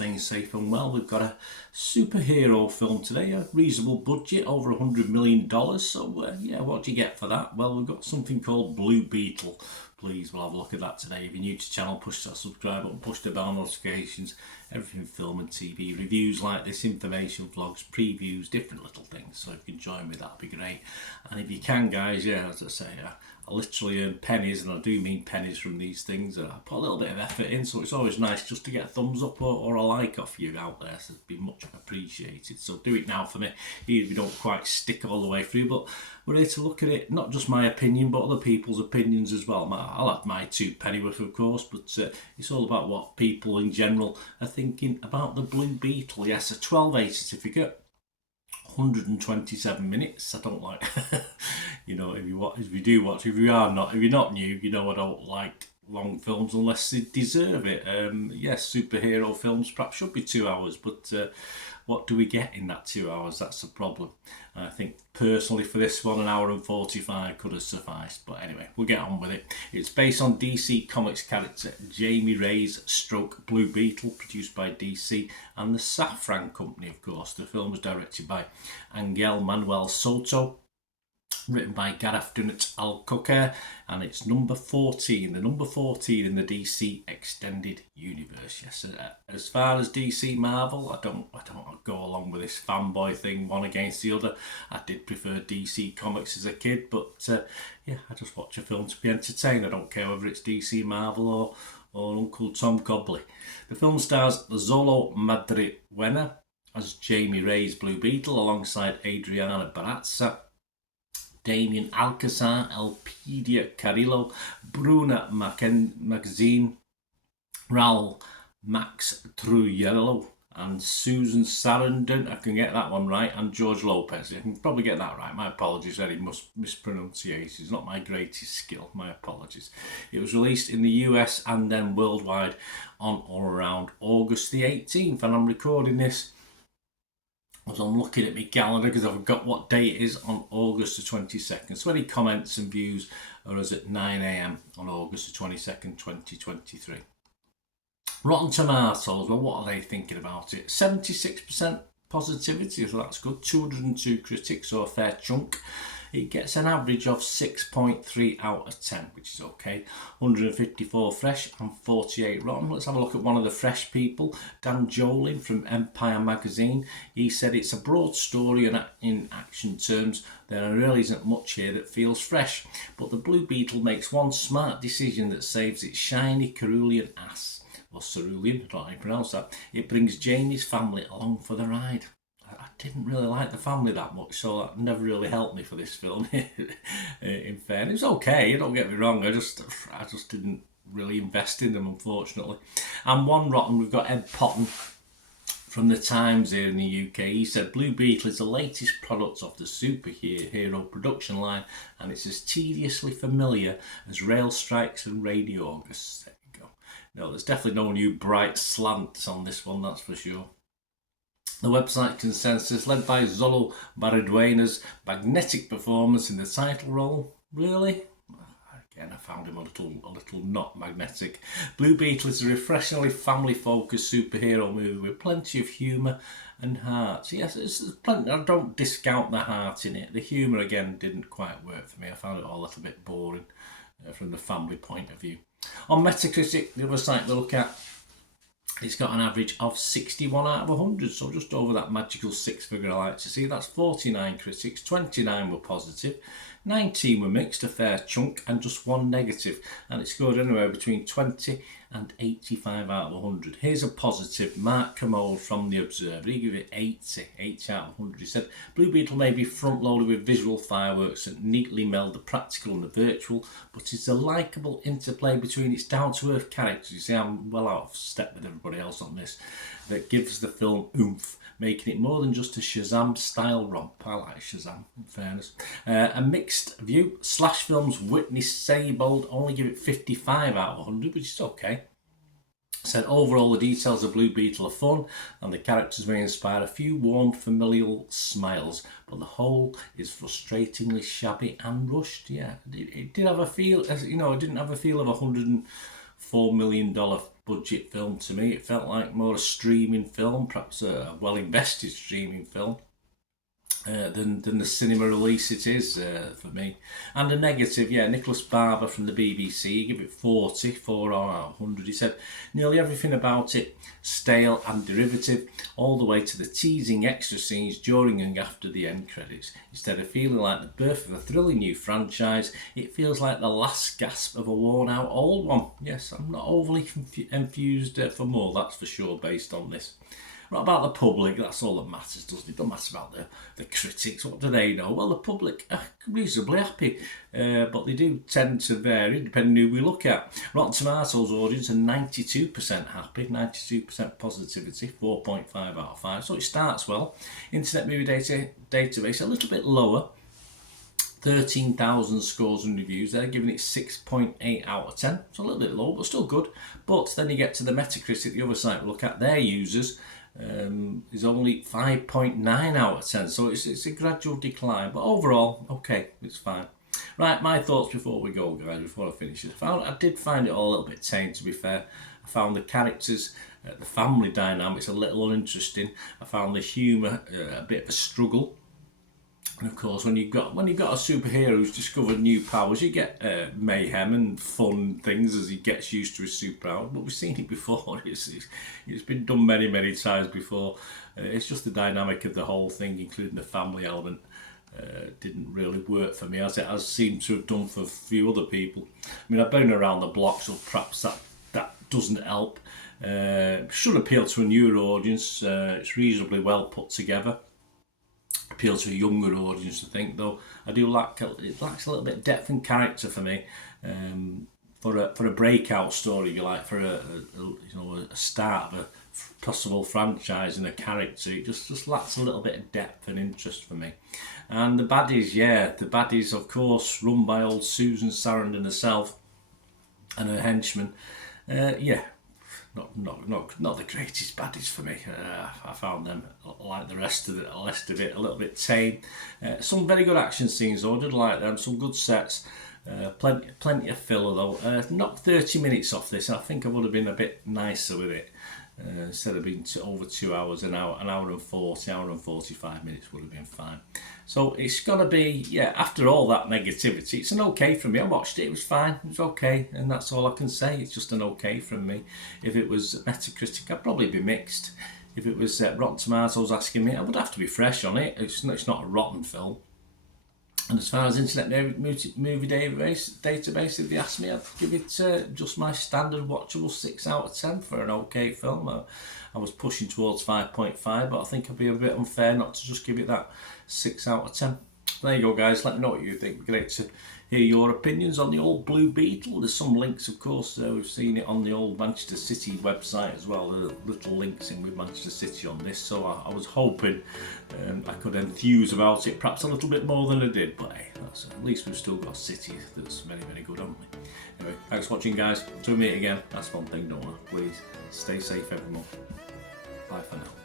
staying safe and well. We've got a superhero film today, a reasonable budget, over $100 million. So, yeah, what do you get for that? Well, we've got something called Blue Beetle. Please, we'll have a look at that today. If you're new to the channel, push that subscribe button, push the bell notifications, everything film and TV, reviews like this, information, vlogs, previews, different little things. So if you can join me, that'd be great. And if you can, guys, yeah, as I say, I literally earn pennies, and I do mean pennies from these things. I put a little bit of effort in, so it's always nice just to get a thumbs up or a like off you out there. So it'd be much appreciated. So do it now for me, even if you don't quite stick all the way through. But we're here to look at it, not just my opinion, but other people's opinions as well. I'll have my two pennyworth, of course, but it's all about what people in general are thinking about the Blue Beetle. Yes, a 12A certificate. 127 minutes. I don't like, you know, if you're not new, you know I don't like long films unless they deserve it. Yes, superhero films perhaps should be 2 hours, but what do we get in that 2 hours? That's the problem. I think personally for this one, 1 hour and 45 could have sufficed. But anyway, we'll get on with it. It's based on DC Comics character Jamie Ray's stroke Blue Beetle, produced by DC and the Safran Company, of course. The film was directed by Angel Manuel Soto, written by Gareth Dunnet Alcocer, and it's number 14, the number 14 in the DC Extended Universe. Yes, as far as DC Marvel, I don't go along with this fanboy thing, one against the other. I did prefer DC Comics as a kid, but yeah, I just watch a film to be entertained. I don't care whether it's DC Marvel or Uncle Tom Cobley. The film stars Zolo Madriuena as Jamie Ray's Blue Beetle, alongside Adriana Barazza, Damien Alcazar, Elpidia Carrillo, Bruna Magazine, Raul Max Trujillo, and Susan Sarandon. I can get that one right, and George Lopez. I can probably get that right. My apologies, any mispronunciation. It's not my greatest skill. My apologies. It was released in the US and then worldwide on or around August the 18th, and I'm recording this as I'm looking at my calendar because I've got what date it is on August the 22nd. So any comments and views are as at 9 AM on August the 22nd, 2023. Rotten Tomatoes, well, what are they thinking about it? 76% positivity, so that's good. 202 critics, so a fair chunk. It gets an average of 6.3 out of 10, which is okay. 154 fresh and 48 rotten. Let's have a look at one of the fresh people, Dan Jolin from Empire Magazine. He said it's a broad story, and in action terms, there really isn't much here that feels fresh. But the Blue Beetle makes one smart decision that saves its shiny cerulean ass, or cerulean, I don't know how you pronounce that. It brings Jamie's family along for the ride. I didn't really like the family that much, so that never really helped me for this film. In fairness, it was okay, don't get me wrong, I just didn't really invest in them, unfortunately. And one rotten, we've got Ed Potton from the Times here in the UK. He said Blue Beetle is the latest product of the superhero production line, and it's as tediously familiar as rail strikes and radio August. There you go. No, there's definitely no new bright slants on this one, that's for sure. The website consensus, led by Zolo Madriuena's magnetic performance in the title role. Really? Again, I found him a little not magnetic. Blue Beetle is a refreshingly family-focused superhero movie with plenty of humour and heart. Yes, there's plenty. I don't discount the heart in it. The humour, again, didn't quite work for me. I found it all a little bit boring from the family point of view. On Metacritic, the other site we look at, it's got an average of 61 out of 100, so just over that magical six figure I like to see. That's 49 critics, 29 were positive, 19 were mixed, a fair chunk, and just one negative. And it scored anywhere between 20 and 85 out of 100. Here's a positive. Mark Commode from The Observer, he gave it 80 out of 100. He said, Blue Beetle may be front-loaded with visual fireworks and neatly meld the practical and the virtual, but it's a likeable interplay between its down-to-earth characters. You see, I'm well out of step with everybody else on this. That gives the film oomph, making it more than just a Shazam-style romp. I like Shazam, in fairness. A mixed view. Slash Film's Whitney Seybold only give it 55 out of 100, which is okay. Said overall the details of Blue Beetle are fun and the characters may inspire a few warm familial smiles, but the whole is frustratingly shabby and rushed. Yeah, it did have a feel, as you know, it didn't have a feel of $104 million budget film to me. It felt like more a streaming film, perhaps a well invested streaming film. Than the cinema release it is for me. And a negative, yeah, Nicholas Barber from the BBC, give it 40, 4 out of 100. He said, nearly everything about it stale and derivative, all the way to the teasing extra scenes during and after the end credits. Instead of feeling like the birth of a thrilling new franchise, it feels like the last gasp of a worn-out old one. Yes, I'm not overly enthused for more, that's for sure, based on this. What about the public? That's all that matters, doesn't it? It doesn't matter about the critics. What do they know? Well, the public are reasonably happy, but they do tend to vary depending who we look at. Rotten Tomatoes audience are 92% happy, 92% positivity, 4.5 out of 5. So it starts well. Internet Movie Database a little bit lower. 13,000 scores and reviews. They're giving it 6.8 out of 10. It's a little bit low, but still good. But then you get to the Metacritic, the other site we look at, their users is only 5.9 out of 10. So it's a gradual decline. But overall, okay, it's fine. Right, my thoughts before we go, guys, before I finish this. I did find it all a little bit tame, to be fair. I found the characters, the family dynamics a little uninteresting. I found the humour a bit of a struggle. And of course, when you've got a superhero who's discovered new powers, you get mayhem and fun things as he gets used to his superpower. But we've seen it before. It's been done many times before. It's just the dynamic of the whole thing, including the family element, didn't really work for me, as it has seemed to have done for a few other people. I mean, I've been around the block, so perhaps that doesn't help. Should appeal to a newer audience. It's reasonably well put together. Appeal to a younger audience, I think, though I do like it lacks a little bit of depth and character for me. For a breakout story, if you like, for a start of a possible franchise and a character, it just lacks a little bit of depth and interest for me. And the baddies, of course, run by old Susan Sarandon herself and her henchmen. Not the greatest baddies for me. I found them, like the rest of it, a little bit tame. Some very good action scenes though, I did like them. Some good sets. Plenty of filler though. Knocked 30 minutes off this. I think I would have been a bit nicer with it. Instead of being over 2 hours, an hour and 45 minutes would have been fine. So it's got to be, after all that negativity, it's an okay from me. I watched it, it was fine, it was okay, and that's all I can say. It's just an okay from me. If it was Metacritic, I'd probably be mixed. If it was Rotten Tomatoes asking me, I would have to be fresh on it. It's not a rotten film. And as far as Internet Movie Database, if they ask me, I'd give it just my standard watchable 6 out of 10 for an okay film. I was pushing towards 5.5, but I think I'd be a bit unfair not to just give it that 6 out of 10. There you go, guys. Let me know what you think. Great to hear your opinions on the old Blue Beetle. There's some links, of course. We've seen it on the old Manchester City website as well. There are little links in with Manchester City on this. So I was hoping I could enthuse about it perhaps a little bit more than I did. But hey, at least we've still got City that's very good, haven't we? Anyway, thanks for watching, guys. Until we meet again, that's one thing, don't we? Please stay safe, everyone. Bye for now.